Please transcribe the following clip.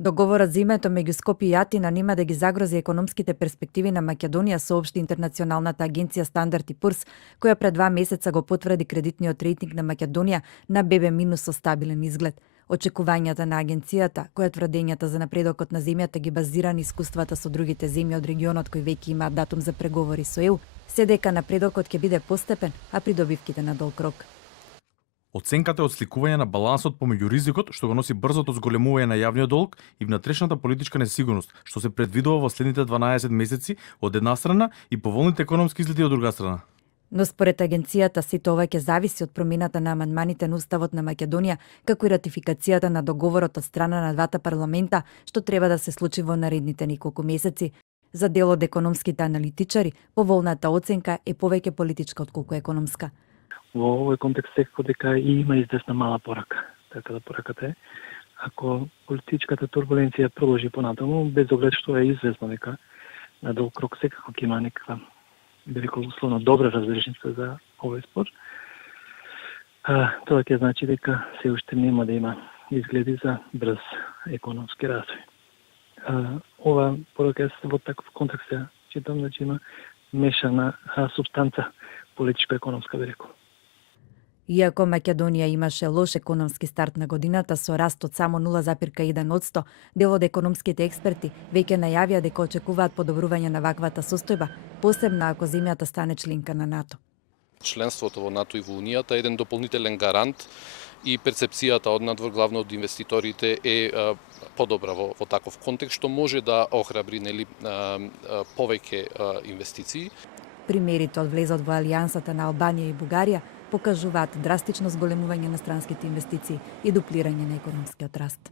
Договорот за името меѓу Скопје и Атина нема да ги загрози економските перспективи на Македонија, соопшти интернационалната агенција Стандард и Пурс, која пред 2 месеца го потврди кредитниот рейтинг на Македонија на ББ- со стабилен изглед. Очекувањата на агенцијата, која тврдењата за напредокот на земјата ги базира на искуствата со другите земји од регионот кои веќе имаат датум за преговори со ЕУ, се дека напредокот ќе биде постепен, а придобивките на долг рок. Оценката е отсликување на балансот помеѓу ризикот што го носи брзото зголемување на јавниот долг и внатрешната политичка несигурност, што се предвидува во следните 12 месеци од една страна и поволните економски изгледи од друга страна. Но според агенцијата сите ова ќе зависи од промената на амандманите на Уставот на Македонија, како и ратификацијата на договорот од страна на двата парламента, што треба да се случи во наредните неколку месеци. За дел од економските аналитичари, поволната оценка е повеќе политичка отколку економска. Во овој контекст секако дека и има известна мала порака. Така да пораката е, ако политичката турбуленција продолжи понатаму, без оглед што е известно дека на долг рок секако ќе има некаква велико условно добра разрешница за овој спор, тоа ќе значи дека се уште нема да има изгледи за брз економски развој. Ова порака во таков контекст читам, значи има мешана субстанца политичко-економска би рекол. Иако Македонија имаше лош економски старт на годината со раст од само 0,1%, дел од економските експерти веќе најавија дека очекуваат подобрување на ваквата состојба, посебно ако земјата стане членка на НАТО. Членството во НАТО и во Унијата е еден дополнителен гарант и перцепцијата од надвор главно од инвеститорите е подобра во таков контекст, што може да охрабри повеќе инвестиции. Примерите од влезот во алијансата на Албанија и Бугарија покажуваат драстично зголемување на странските инвестиции и дуплирање на економскиот раст.